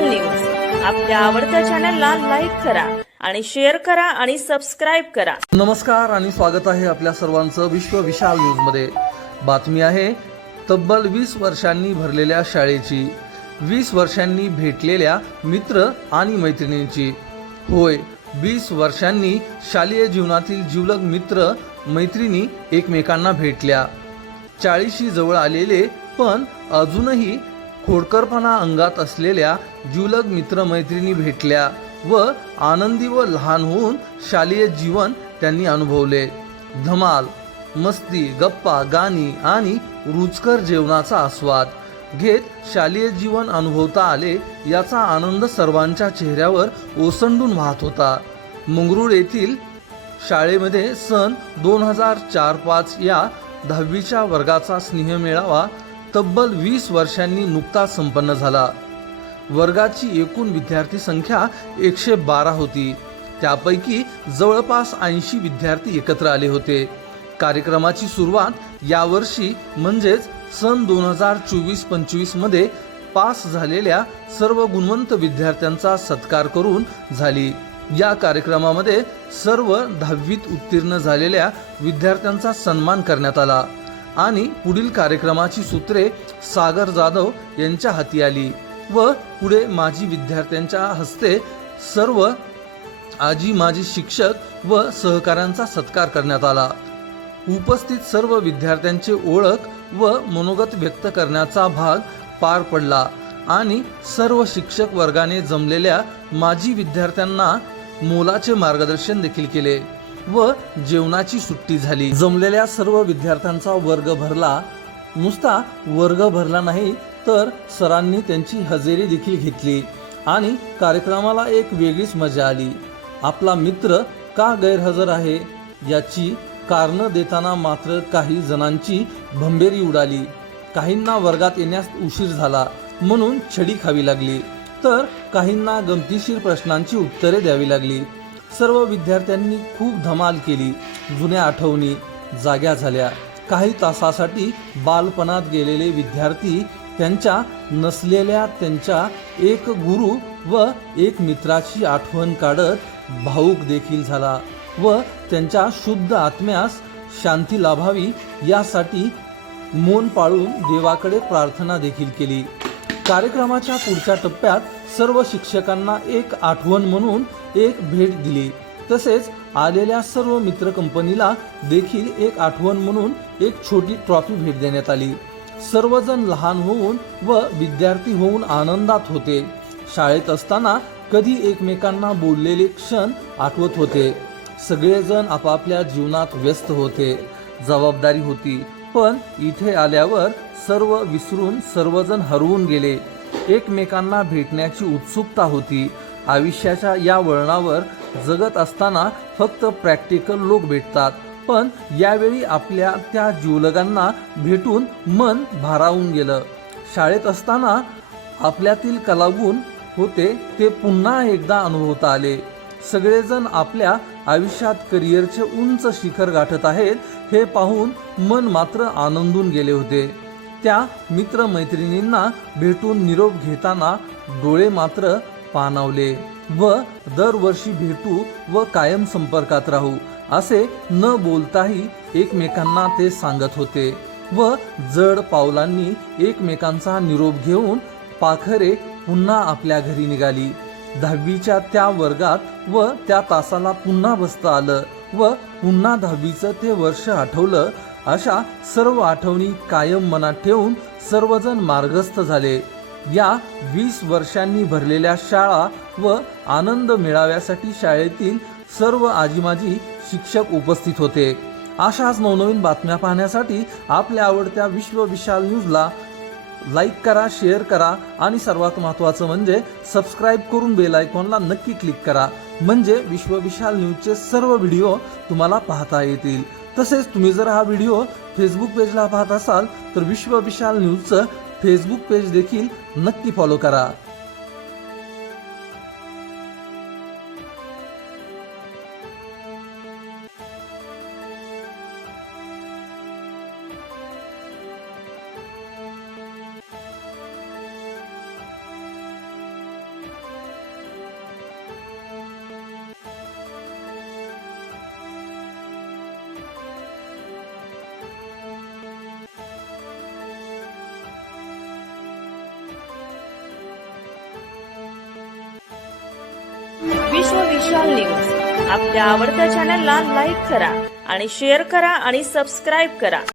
विशाल news आपल्या आवडत्या चॅनलला लाईक करा आणि शेअर करा आणि सबस्क्राइब करा। नमस्कार आणि स्वागत आहे आपल्या सर्वांचं विश्व विशाल न्यूज मध्ये। बातमी आहे तब्बल 20 वर्षांनी भरलेल्या शाळेची, 20 वर्षांनी भेटलेल्या मित्र आणि मैत्रिणींची। होय, 20 वर्षांनी शालेय जीवनातील जिवलग मित्र मैत्रिणी एकमेकांना भेटल्या। 40शी जवळ आलेले पण अजूनही खोडकरपणा अंगात असलेल्या जिवलग मित्र मैत्रिणी भेटल्या व आनंदी व लहान होऊन शालेय जीवन त्यांनी अनुभवले। धमाल, मस्ती, गप्पा, गाणी आणि रुचकर जेवणाचा आस्वाद घेत शालेय जीवन अनुभवता आले याचा आनंद सर्वांच्या चेहऱ्यावर ओसंडून वाहत होता। मंगरुळ येथील शाळेमध्ये सन 2004-05 या 10वीच्या वर्गाचा स्नेहमेळावा तब्बल 20 वर्षांनी नुकताच संपन्न झाला। वर्गाची एकूण विद्यार्थी संख्या 112 होती, त्यापैकी जवळपास 80 विद्यार्थी एकत्र आले होते। कार्यक्रमाची सुरुवात यावर्षी म्हणजेच सन 2024-25 मध्ये पास झालेल्या सर्व गुणवंत विद्यार्थ्यांचा सत्कार करून झाली। या कार्यक्रमामध्ये सर्व 10वीत उत्तीर्ण झालेल्या विद्यार्थ्यांचा सन्मान करण्यात आला आणि पुढील कार्यक्रमाची सूत्रे सागर जाधव यांच्या हाती आली व पुढे माजी विद्यार्थ्यांच्या हस्ते सर्व आजी माजी शिक्षक व सहकाऱ्यांचा सत्कार करण्यात आला। उपस्थित सर्व विद्यार्थ्यांचे ओळख व मनोगत व्यक्त करण्याचा भाग पार पडला आणि सर्व शिक्षक वर्गाने जमलेल्या माजी विद्यार्थ्यांना मोलाचे मार्गदर्शन देखील केले व जेवणाची सुट्टी झाली। जमलेल्या सर्व विद्यार्थ्यांचा वर्ग भरला। नुसता वर्ग भरला नाही तर सरांनी त्यांची हजेरी देखील घेतली आणि कार्यक्रमाला एक वेगळीच मजा आली। आपला मित्र का गैरहजर आहे याची कारण देताना मात्र काही जणांची भंबेरी उडाली। काहींना वर्गात येण्यास उशीर झाला म्हणून छडी खावी लागली, तर काहींना गमतीशीर प्रश्नांची उत्तरे द्यावी लागली। सर्व विद्यार्थ्यांनी खूप धमाल केली। जुन्या आठवणी जाग्या झाल्या। काही तासासाठी बालपणात गेलेले विद्यार्थी त्यांच्या नसलेल्या त्यांच्या एक गुरु व एक मित्राची आठवण काढत भावुक देखील झाला व त्यांच्या शुद्ध आत्म्यास शांती लाभावी यासाठी मौन पाळून देवाकडे प्रार्थना देखील केली। कार्यक्रमाच्या पुढच्या टप्प्यात सर्व शिक्षकांना एक आठवण म्हणून एक भेट दिली, तसेच आलेल्या सर्व मित्र कंपनीला देखील एक आठवण म्हणून एक छोटी ट्रॉफी भेट देण्यात आली। सर्वजण लहान होऊन व विद्यार्थी होऊन आनंदात होते। शाळेत असताना कधी एकमेकांना बोललेले क्षण आठवत होते। सगळेजण आपापल्या जीवनात व्यस्त होते, जबाबदारी होती, पण इथे आल्यावर सर्व विसरून सर्वजण हरवून गेले। एकमेकांना भेटण्याची उत्सुकता होती। आयुष्याच्या या वळणावर जगत असताना फक्त प्रॅक्टिकल लोक भेटतात, पण यावेळी आपल्या त्या जिवलगांना भेटून मन भारावून गेलं। शाळेत असताना आपल्यातील कलागुण होते ते पुन्हा एकदा अनुभवता आले। सगळेजण आपल्या आयुष्यात करिअरचे उंच शिखर गाठत आहेत हे पाहून मन मात्र आनंदून गेले होते। त्या मित्र मैत्रिणींना भेटून निरोप घेताना डोळे मात्र पाणावले व दरवर्षी भेटू व कायम संपर्कात राहू असे न बोलताही एकमेकांना ते सांगत होते व जड पावलांनी एकमेकांचा निरोप घेऊन पाखरे पुन्हा आपल्या घरी निघाली। 10वीच्या त्या वर्गात व त्या तासाला पुन्हा बसता आलं व पुन्हा 10वीचं ते वर्ष आठवलं। अशा सर्व आठवणी कायम मनात ठेवून सर्वजण मार्गस्थ झाले। या 20 वर्षांनी भरलेल्या शाळा व आनंद मेळाव्यासाठी शाळेतील सर्व आजीमाजी शिक्षक उपस्थित होते। अशाच नवनवीन बातम्या पाहण्यासाठी आपल्या आवडत्या विश्व विशाल न्यूजला लाईक करा, शेअर करा आणि सर्वात महत्त्वाचं म्हणजे सबस्क्राईब करून बेल आयकॉनला नक्की क्लिक करा, म्हणजे विश्व विशाल न्यूजचे सर्व व्हिडिओ तुम्हाला पाहता येतील। तसेच तुम्ही जर हा व्हिडिओ फेसबुक पेजला पाहत असाल तर विश्व विशाल न्यूजचं फेसबुक पेज देखील नक्की फॉलो करा। विश्व विशाल न्यूज आपल्या आवडत्या चॅनलला लाईक करा आणि शेअर करा आणि सबस्क्राईब करा.